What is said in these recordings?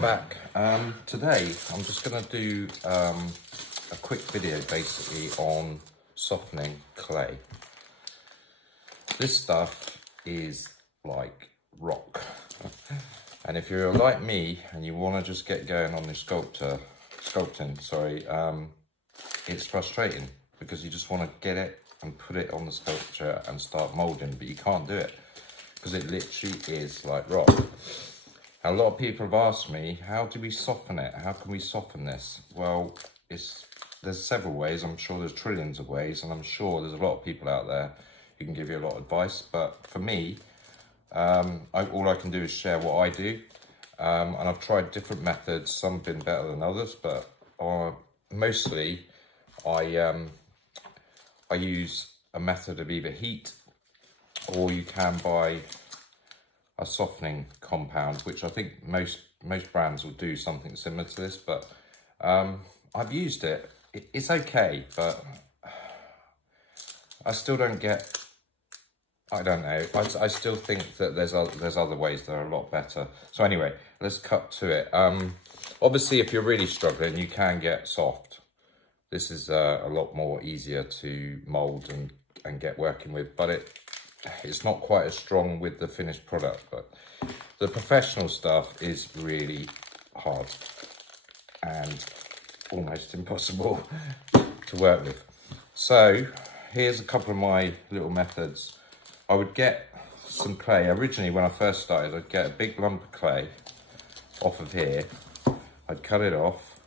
back. Today I'm just going to do a quick video basically on softening clay. This stuff is like rock. And if you're like me and you want to just get going on your sculpting, it's frustrating because you just want to get it and put it on the sculpture and start molding, but you can't do it because it literally is like rock. And a lot of people have asked me, how do we soften it? How can we soften this? Well, there's several ways. I'm sure there's trillions of ways, and I'm sure there's a lot of people out there who can give you a lot of advice. But for me, all I can do is share what I do. And I've tried different methods. Some have been better than others, but mostly I use a method of either heat, or you can buy a softening compound, which I think most brands will do something similar to this, but I've used it. It's okay, but I still don't get, I don't know, I still think that there's other ways that are a lot better. So anyway, let's cut to it. Obviously, if you're really struggling, you can get soft. This is a lot more easier to mold and get working with, but it's not quite as strong with the finished product. But the professional stuff is really hard and almost impossible to work with. So here's a couple of my little methods. I would get some clay. Originally, when I first started, I'd get a big lump of clay off of here. I'd cut it off.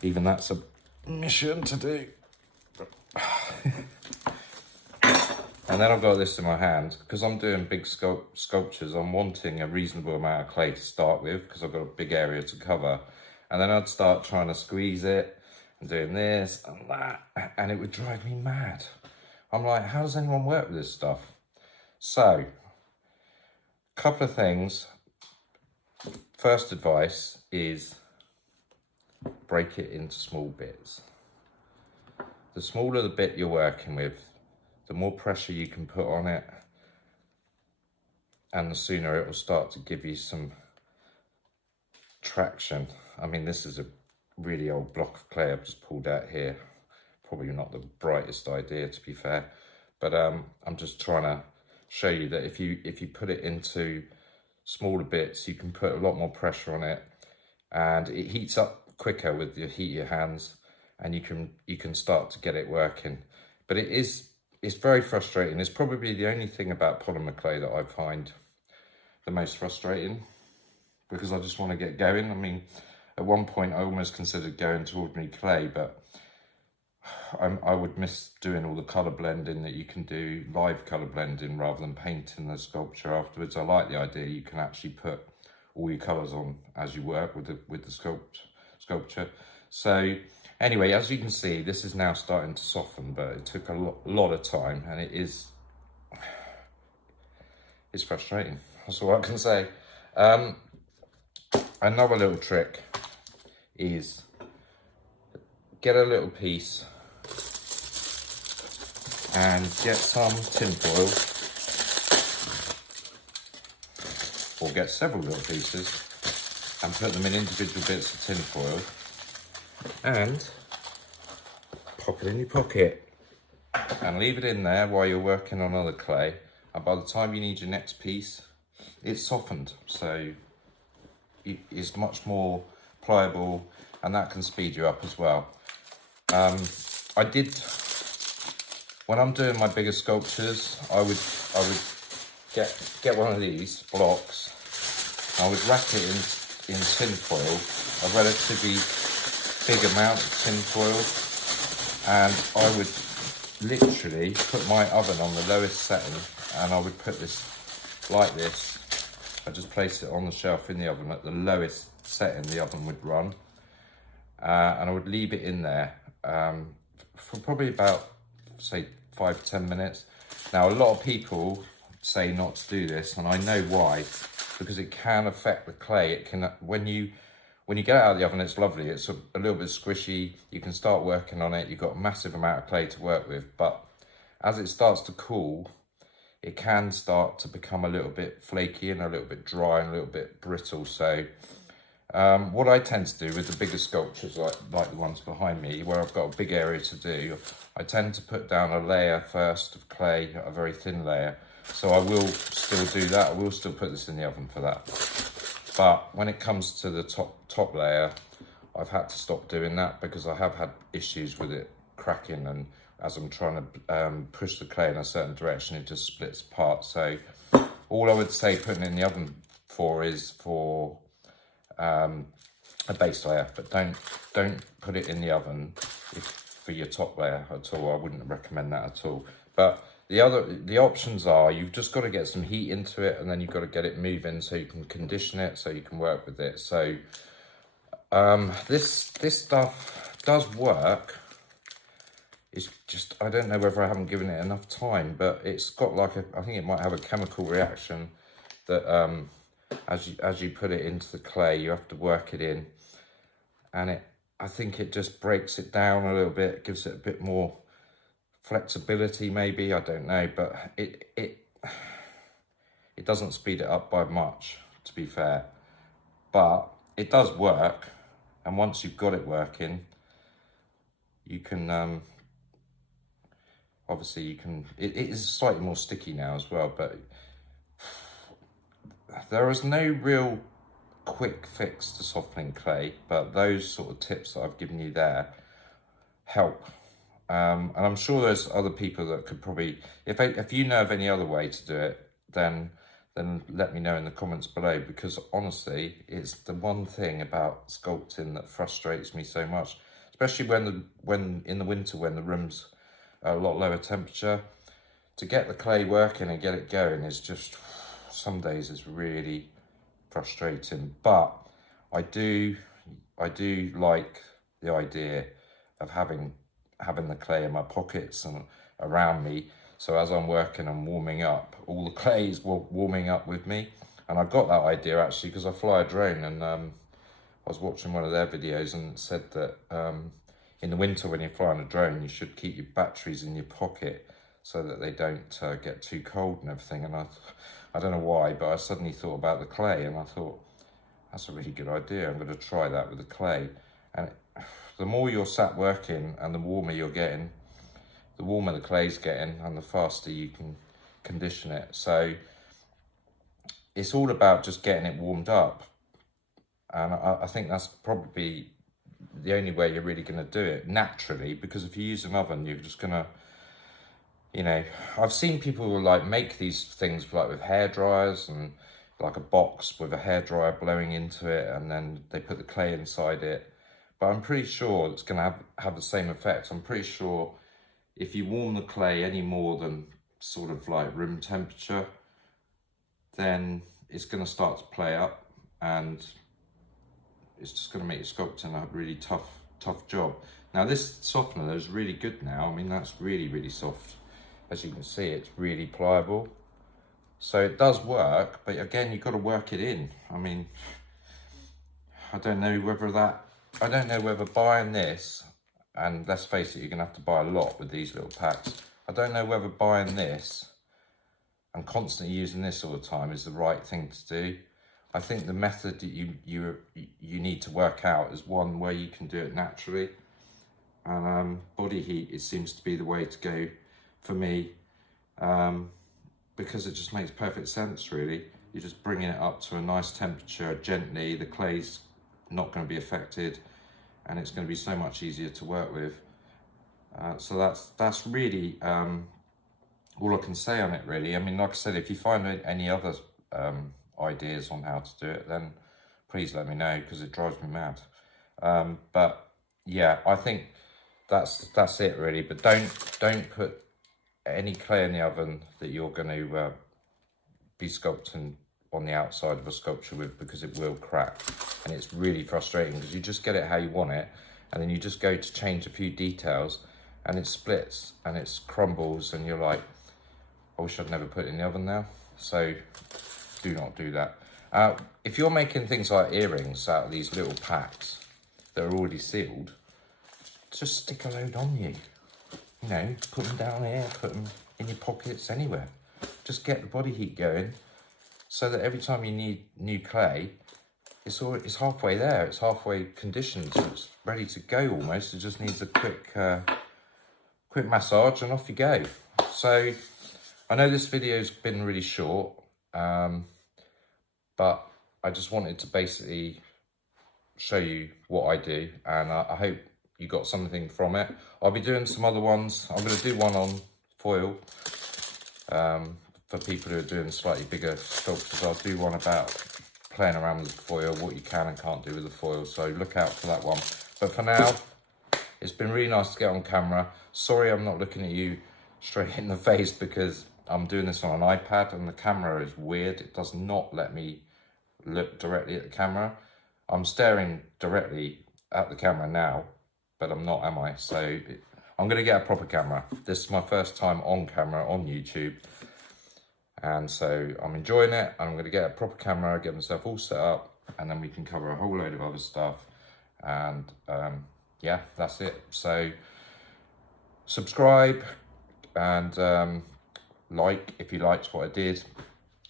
Even that's a mission to do. And then I've got this in my hand. Because I'm doing big sculptures, I'm wanting a reasonable amount of clay to start with, because I've got a big area to cover. And then I'd start trying to squeeze it and doing this and that, and it would drive me mad. I'm like, how does anyone work with this stuff? So, a couple of things. First advice is break it into small bits. The smaller the bit you're working with, the more pressure you can put on it, and the sooner it will start to give you some traction. I mean, this is a really old block of clay I've just pulled out here. Probably not the brightest idea, to be fair, but I'm just trying to show you that if you put it into smaller bits, you can put a lot more pressure on it, and it heats up quicker with the heat of your hands, and you can start to get it working. But it's very frustrating. It's probably the only thing about polymer clay that I find the most frustrating, because I just want to get going. I mean, at one point I almost considered going to ordinary clay, but I would miss doing all the colour blending that you can do, live colour blending, rather than painting the sculpture afterwards. I like the idea you can actually put all your colours on as you work with the sculpture. So anyway, as you can see, this is now starting to soften, but it took a lot of time, and it's frustrating. That's all I can say. Another little trick is get a little piece and get some tin foil, or get several little pieces and put them in individual bits of tin foil and pop it in your pocket and leave it in there while you're working on other clay. And by the time you need your next piece, it's softened, so it's much more pliable, and that can speed you up as well. When I'm doing my bigger sculptures, I would get one of these blocks. I would wrap it in tin foil, a relatively big amount of tin foil, and I would literally put my oven on the lowest setting, and I would put this like this. I just place it on the shelf in the oven at the lowest setting the oven would run, and I would leave it in there for probably about, say, 5 to 10 minutes. Now, a lot of people say not to do this, and I know why, because it can affect the clay. It can, when you get it out of the oven, it's lovely. It's a little bit squishy. You can start working on it. You've got a massive amount of clay to work with, but as it starts to cool, it can start to become a little bit flaky and a little bit dry and a little bit brittle. So What I tend to do with the bigger sculptures, like the ones behind me, where I've got a big area to do, I tend to put down a layer first of clay, a very thin layer. So I will still do that. I will still put this in the oven for that. But when it comes to the top layer, I've had to stop doing that because I have had issues with it cracking, and as I'm trying to push the clay in a certain direction, it just splits apart. So all I would say putting it in the oven for is for a base layer, but don't put it in the oven for your top layer at all. I wouldn't recommend that at all. But the options are, you've just got to get some heat into it, and then you've got to get it moving so you can condition it, so you can work with it. So this stuff does work. It's just, I don't know whether I haven't given it enough time, but it's got like I think it might have a chemical reaction that as you put it into the clay, you have to work it in, and I think it just breaks it down a little bit, gives it a bit more flexibility maybe, I don't know, but it doesn't speed it up by much, to be fair, but it does work. And once you've got it working, you can obviously you can, it is slightly more sticky now as well, but there is no real quick fix to softening clay, but those sort of tips that I've given you there help. And I'm sure there's other people that could probably, if you know of any other way to do it, then let me know in the comments below, because honestly, it's the one thing about sculpting that frustrates me so much, especially when in the winter, when the room's a lot lower temperature. To get the clay working and get it going is just, some days it's really frustrating. But I do like the idea of having the clay in my pockets and around me, so as I'm working and warming up, all the clay is warming up with me. And I got that idea actually because I fly a drone, and I was watching one of their videos, and it said that in the winter when you're flying a drone, you should keep your batteries in your pocket so that they don't get too cold and everything. And I don't know why, but I suddenly thought about the clay, and I thought, that's a really good idea. I'm going to try that with the clay. And the more you're sat working and the warmer you're getting, the warmer the clay's getting, and the faster you can condition it. So it's all about just getting it warmed up. And I think that's probably the only way you're really going to do it naturally, because if you use an oven, you're just going to, you know, I've seen people who like make these things like with hair dryers, and like a box with a hairdryer blowing into it, and then they put the clay inside it. But I'm pretty sure it's going to have the same effect. I'm pretty sure if you warm the clay any more than sort of like room temperature, then it's going to start to play up, and it's just going to make your sculpting a really tough job. Now this softener is really good now. I mean, that's really soft. As you can see, it's really pliable. So it does work, but again, you've got to work it in. I mean, I don't know whether buying this, and let's face it, you're going to have to buy a lot with these little packs. I don't know whether buying this and constantly using this all the time is the right thing to do. I think the method that you need to work out is one where you can do it naturally. And body heat, it seems to be the way to go for me, because it just makes perfect sense, really. You're just bringing it up to a nice temperature gently. The clay's not going to be affected, and it's going to be so much easier to work with. So that's really all I can say on it, really. I mean, like I said, if you find any other ideas on how to do it, then please let me know, because it drives me mad. But yeah, I think that's it, really. But don't put any clay in the oven that you're going to be sculpting on the outside of a sculpture with, because it will crack. And it's really frustrating, because you just get it how you want it, and then you just go to change a few details and it splits and it crumbles, and you're like, I wish I'd never put it in the oven now. So do not do that. If you're making things like earrings out of these little packs that are already sealed, just stick a load on you. You know, put them down here, put them in your pockets, anywhere. Just get the body heat going, so that every time you need new clay, it's halfway there. It's halfway conditioned, so it's ready to go almost. It just needs a quick massage and off you go. So I know this video's been really short, but I just wanted to basically show you what I do, and I hope you got something from it. I'll be doing some other ones. I'm going to do one on foil for people who are doing slightly bigger sculptures. I'll do one about playing around with the foil, what you can and can't do with the foil, so look out for that one. But for now, it's been really nice to get on camera. Sorry I'm not looking at you straight in the face because I'm doing this on an iPad and the camera is weird. It does not let me look directly at the camera. I'm staring directly at the camera now, but I'm not, am I? So I'm gonna get a proper camera. This is my first time on camera on YouTube. And so I'm enjoying it. I'm gonna get a proper camera, get myself all set up, and then we can cover a whole load of other stuff. And yeah, that's it. So subscribe and like if you liked what I did.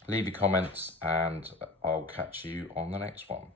Leave your comments and I'll catch you on the next one.